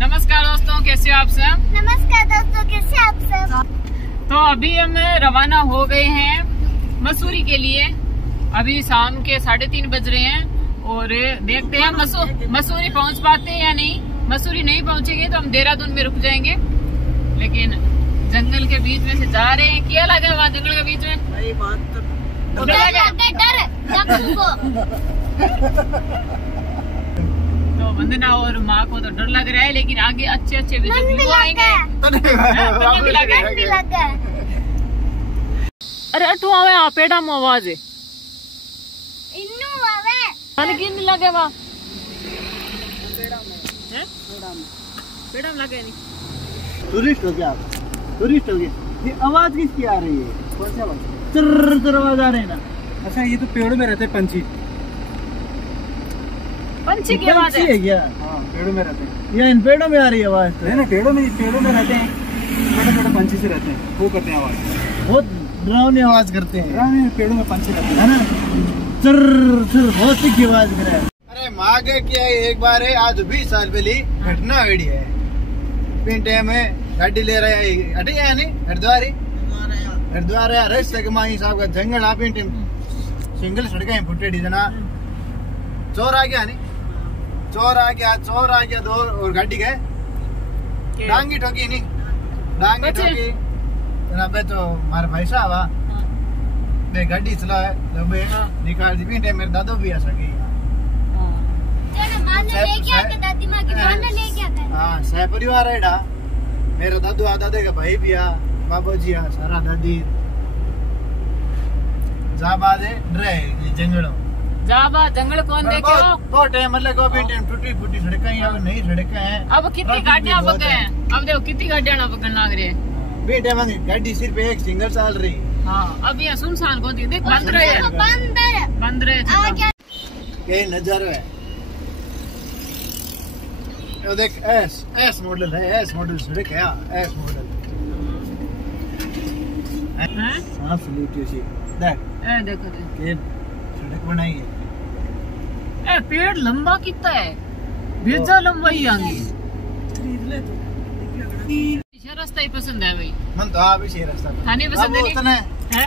नमस्कार दोस्तों, कैसे हो आप सब? नमस्कार दोस्तों, कैसे आप सब? तो अभी हम रवाना हो गए हैं मसूरी के लिए। अभी शाम के 3:30 बज रहे हैं और देखते हैं मसूरी पहुंच पाते हैं या नहीं। मसूरी नहीं पहुंचेंगे तो हम देहरादून में रुक जाएंगे, लेकिन जंगल के बीच में से जा रहे हैं। क्या लगा वहाँ जंगल के बीच में? डर तो वंदना और माँ को तो डर लग रहा है, लेकिन आगे अच्छे अच्छे व्यू आएंगे। अरे अठू आवे आ पेड़ा में आवाज है इन्नू आवे मन की नहीं लगे वहाँ पेड़ा में लगे नहीं। टूरिस्ट हो गया आप, टूरिस्ट हो गया। ये आवाज किसकी आ रही है? कौन सी आवाज? चर्र आवाज आ रही है ना। अच्छा, ये तो पेड़ों में रहते पंछी। पंछी की आवाज है क्या? हाँ, पेड़ों में रहते हैं। या इन पेड़ों में आ रही है आवाज? तो है ना, पेड़ों में रहते हैं। छोटे छोटे पंछी से रहते हैं, वो करते हैं आवाज। बहुत डरावनी आवाज करते हैं। पेड़ों में पंछी रहते है ना, चर्र बहुत तीखी आवाज कर रहा है। अरे मागे क्या एक बार है, आज 20 साल पहले घटना हुई है। पिंटे में गाड़ी ले रहा है, हटे है नहीं हरिद्वार रास्ते के माही साहब का जंगल आप सिंगल सड़कें फुटे जना चोर आ गया नहीं, चोर आ गया दो और गाड़ी गए डांगी ठोकी नहीं, डांगी ठोकी जनाबे। तो हमारे भाई साहब बे गाड़ी चला है तो बे निकाल दी पिंटे। मेरे दादो भी आ सके हाँ, सह परिवार है। मेरा दादू आ, दादे का भाई भी आ, बाबू जी आ, सारा दादी जाबादे डरे जंगलों जाबा जंगल कौन देखे हो? तो टाइम मतलब को भी टाइम टूटी फूटी सड़कें हैं, अब नई सड़कें हैं। अब कितनी गाड़ियां पकड़े हैं, अब देखो कितनी गाड़ियां पकड़ने लग रही है। बे टाइम गाड़ी सिर्फ एक सिंगल चल रही। हाँ, अब यहाँ सुनसान कौन थी, देख बंद रहे ये नजारा है। ये देख एस मॉडल है, एस मॉडल सड़क है, एस मॉडल। हाँ सलूटी सी देखो ये सड़क बनाई है। ए पेड़ लंबा कितना है, बेजा लंबाई आंगी। रास्ता ही पसंद है भाई मन तो आप इसी रास्ता खाने पसंद नहीं है?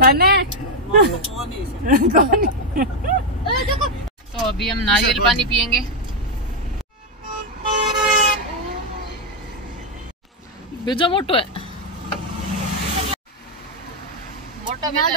खाने तो अभी हम नारियल पानी पियेंगे। बेजा मोटो है,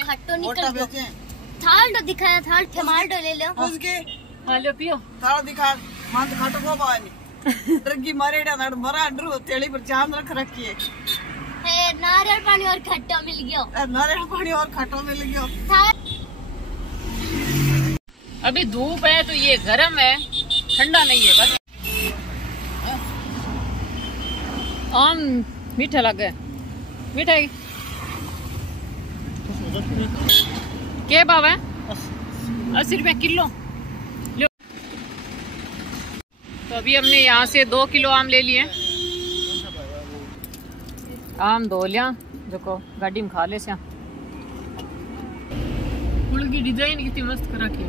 खट्टो निकल थाल तो दिखाया, थाल टमाटर ले लो उसके हाँ लो पियो। ताड़ा दिखा मान खाटो को पानी रगी मारेड़ा नाड़ मरा अंडरू तेली पर चांद रख रखी है। नारियल पानी और खट्टा मिल गया, नारियल पानी और खट्टा मिल गया। अभी धूप है तो ये गर्म है, ठंडा नहीं है। बस आम मीठा लगे, मीठा है क्या भाव है? 80 रुपए किलो। तो अभी हमने यहाँ से 2 किलो आम ले लिए। आम धो लिया, देखो गाड़ी में खा ले से। फूल की डिजाइन कितनी मस्त कर रखी है।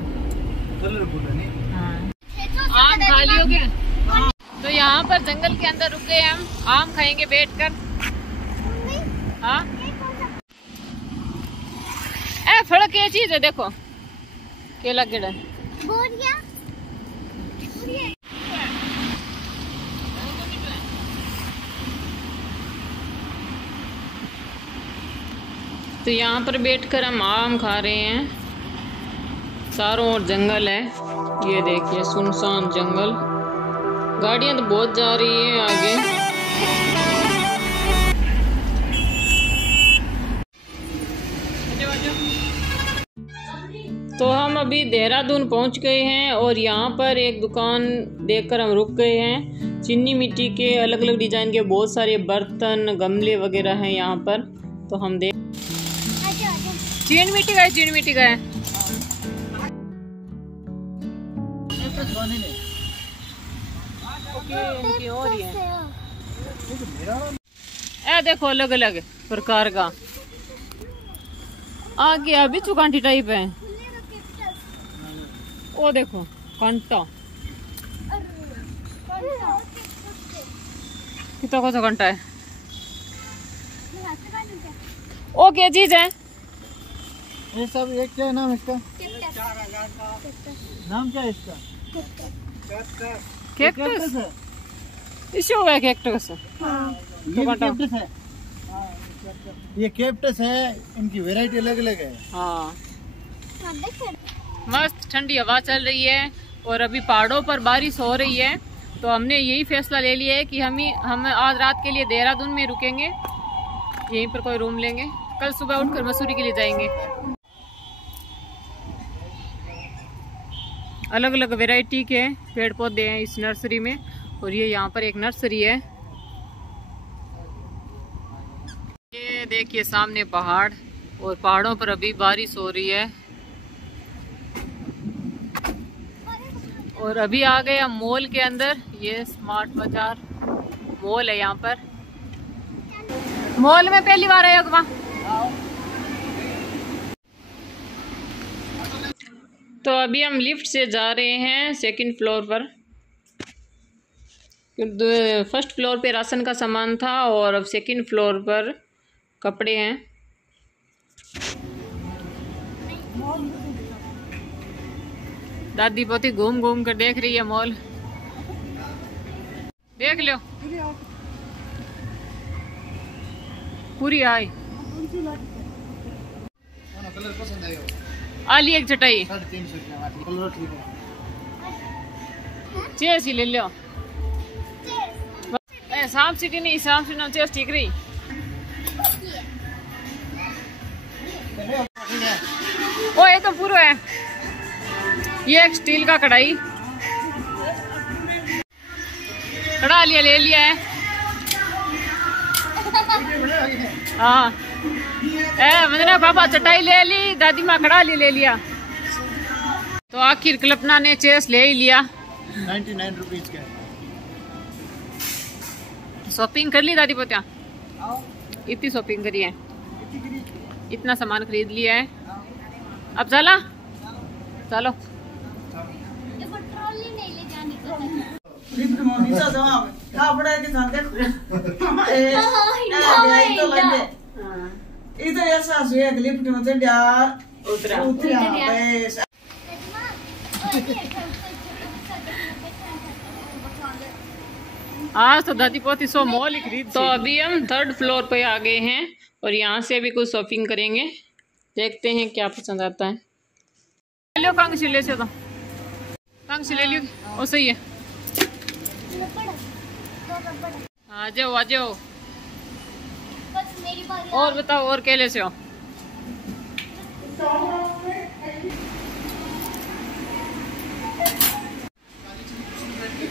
आम खा लियोगे? तो यहाँ पर जंगल के अंदर रुके हम, आम खाएंगे बैठकर। हाँ ए फड़क ये चीज है, देखो केला गिड़ा तो यहाँ पर बैठकर हम आम खा रहे हैं। चारों ओर जंगल है, ये देखिए सुनसान जंगल। गाड़ियां तो बहुत जा रही है आगे। तो हम अभी देहरादून पहुंच गए हैं और यहाँ पर एक दुकान देखकर हम रुक गए हैं। चीनी मिट्टी के अलग अलग डिजाइन के बहुत सारे बर्तन गमले वगैरह हैं यहाँ पर। तो हम देख चीनी मिट्टी का है, चीनी मिट्टी का है। ए देखो अलग अलग प्रकार का आ गया, बिच्छू कांटी टाइप है। वो देखो कांटा कितना कौन सा घंटा है? ओ क्या चीज है? ये सब एक क्या नाम इसका? नाम क्या है इसका? कैक्टस है। इसे हो गया कैक्टस। ये कैक्टस है। ये कैक्टस है, इनकी वैरायटी अलग अलग है। हाँ मस्त ठंडी हवा चल रही है और अभी पहाड़ों पर बारिश हो रही है, तो हमने यही फैसला ले लिया है कि हम आज रात के लिए देहरादून में रुकेंगे, यहीं पर कोई रूम लेंगे, कल सुबह उठकर मसूरी के लिए जाएंगे। अलग अलग वैरायटी के पेड़ पौधे हैं इस नर्सरी में, और ये यहाँ पर एक नर्सरी है। ये देखिए सामने पहाड़, और पहाड़ों पर अभी बारिश हो रही है। और अभी आ गए हम मॉल के अंदर। ये स्मार्ट बाजार मॉल है। यहाँ पर मॉल में पहली बार आया वहाँ। तो अभी हम लिफ्ट से जा रहे हैं सेकंड फ्लोर पर। फर्स्ट फ्लोर पे राशन का सामान था और अब सेकंड फ्लोर पर कपड़े हैं। दादी पोती घूम घूम कर देख रही है मॉल। देख लो पूरी आई। कलर पसंद आयो? आली एक चटाई 350 कलर ठीक है। चेस ही ले लो। सांप सीटी नहीं, सांप सीटी ना चेस ठीक रही। ओ ये तो पूरा है। ये एक स्टील का कढ़ाई, कढ़ा लिया ले लिया है। हाँ मैंने पापा चटाई ले ली, दादी माँ कढ़ा ले लिया। तो आखिर कल्पना ने चेस ले ही लिया। 99 रुपीज का। शॉपिंग कर ली दादी पोत्या? इतनी शॉपिंग करी है, इतना सामान खरीद लिया है। अब चला चलो। आज तो दादी पोती सो मॉल ही खरीद। तो अभी हम थर्ड फ्लोर पे आ गए हैं और यहाँ से अभी कुछ शॉपिंग करेंगे, देखते हैं क्या पसंद आता है। ले लो कंग ले से, तो कंग ले लियो। ओ सही है। आ जाओ आ जाओ। और बताओ और क्या ले से हो?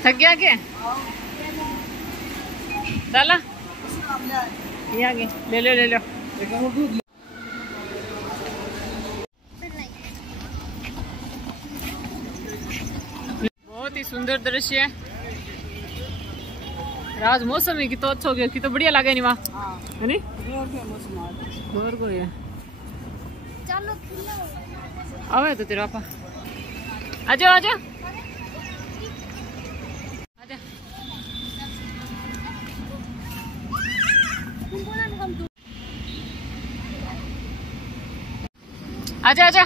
थक गया क्या? डाला ये आगे ले लो ले लो। बहुत ही सुंदर दृश्य है। राज मौसम है कि तो अच्छा हो गया कि तो बढ़िया लगे नहीं वहाँ है नी? और को है चलो आवे तो तेरा पापा। आजा आजा आजा। आजा आजा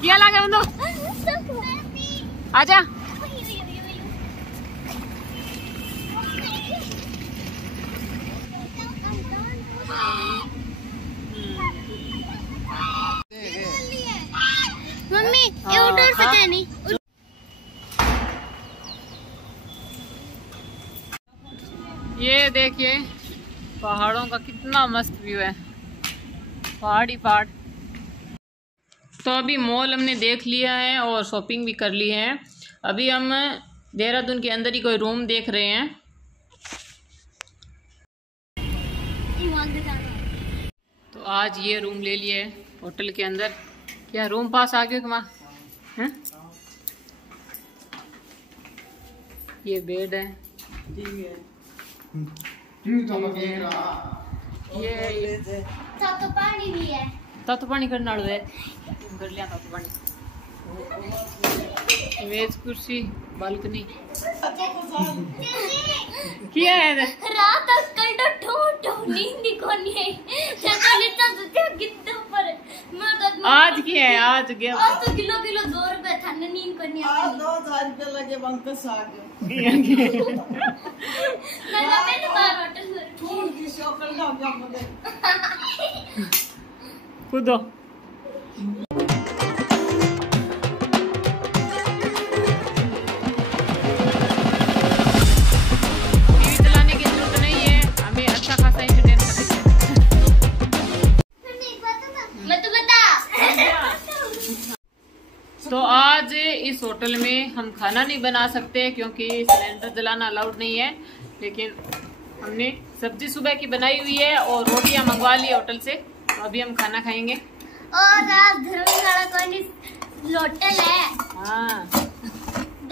क्या लगे बंदो? आजा मम्मी ये उधर से क्या नहीं। ये देखिए पहाड़ों का कितना मस्त व्यू है, पहाड़ी पहाड़। तो अभी मॉल हमने देख लिया है और शॉपिंग भी कर ली है। अभी हम देहरादून के अंदर ही कोई रूम देख रहे हैं। तो आज ये रूम ले लिए होटल के अंदर। क्या रूम पास आ गए वहाँ हैं? ये बेड है, ये तो पानी भी है। तो पानी करना है कर लिया तो पानी। मेज कुर्सी बालकनी किया है रात कल तो ठोठो नींद कोनी है चलिता सुते कितना पर आज की है आज गया आज तो किलो 2 रुपए था नींद कोनी आ 2000 रुपए लगे बंकस आ गए मैं मैंने बाहर होटल में फूल की शौकल का काम हो गया कूदो तो आज इस होटल में हम खाना नहीं बना सकते क्योंकि सिलेंडर जलाना अलाउड नहीं है, लेकिन हमने सब्जी सुबह की बनाई हुई है और रोटियां मंगवा ली होटल से, तो अभी हम खाना खाएंगे। और आज धर्मशाला को होटल है। हाँ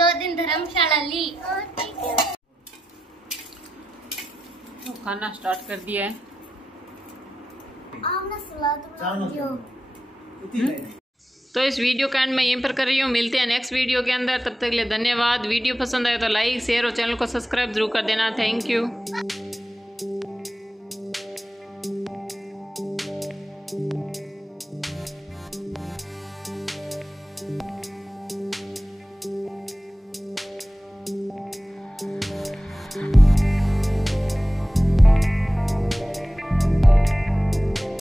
2 दिन धर्मशाला ली। तो खाना स्टार्ट कर दिया है। तो इस वीडियो का एंड मैं यहीं पर कर रही हूँ। मिलते हैं नेक्स्ट वीडियो के अंदर, तब तक के लिए धन्यवाद। वीडियो पसंद आए तो लाइक शेयर और चैनल को सब्सक्राइब जरूर कर देना। Thank you.